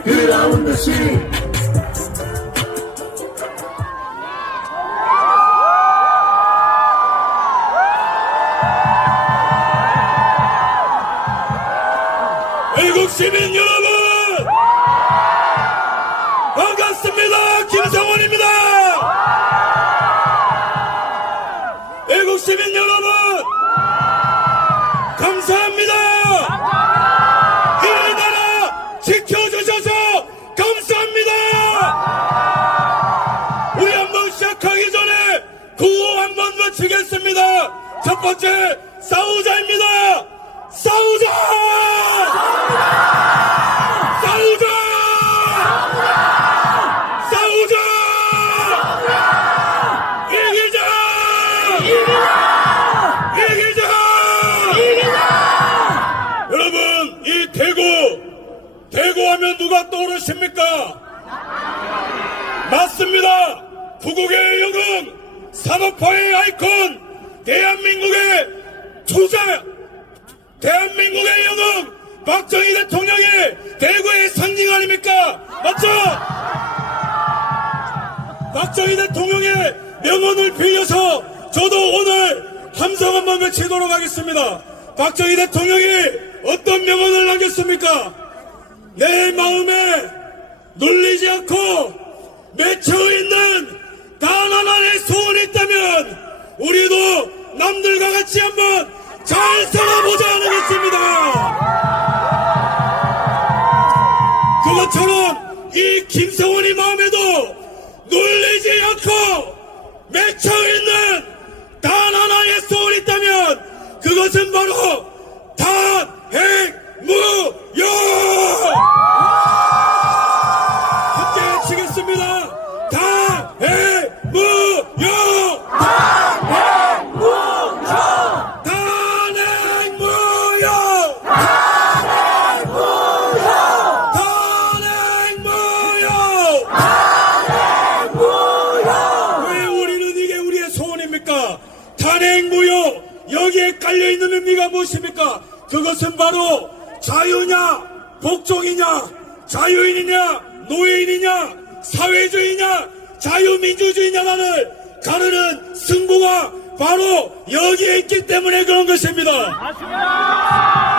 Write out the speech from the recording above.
그라운드식 외국 시민 여러분 반갑습니다. 김성원입니다. 외국 시민 여러분 감사합니다. 이 나라 지켜주셔서 감사합니다. 우리 한번 시작하기 전에 구호 한번 외치겠습니다. 첫 번째 싸우자입니다. 싸우자! 싸우자! 싸우자! 이기자! 이기자! 여러분, 이 대구 하면 누가 떠오르십니까? 맞습니다. 구국의 영웅, 산업화의 아이콘, 대한민국의 투자, 대한민국의 영웅 박정희 대통령의 대구의 상징 아닙니까? 맞죠? 박정희 대통령의 명언을 빌려서 저도 오늘 함성 한번 외치도록 하겠습니다. 박정희 대통령이 어떤 명언을 남겼습니까? 내 마음에 눌리지 않고 맺혀있는 단 하나의 소원이 있다면 우리도 남들과 같이 한번 잘 살아보자 하는 것입니다. 그것처럼 이 김성원이 마음에도 놀리지 않고 맺혀있는 단 하나의 소원이 있다면 그것은 바로 탄핵무효! 함께 외치겠습니다. 탄핵무효! 탄핵무효 여기에 깔려있는 의미가 무엇입니까? 그것은 바로 자유냐 복종이냐 자유인이냐 노예인이냐 사회주의냐 자유민주주의냐를 가르는 승부가 바로 여기에 있기 때문에 그런 것입니다. 맞습니다.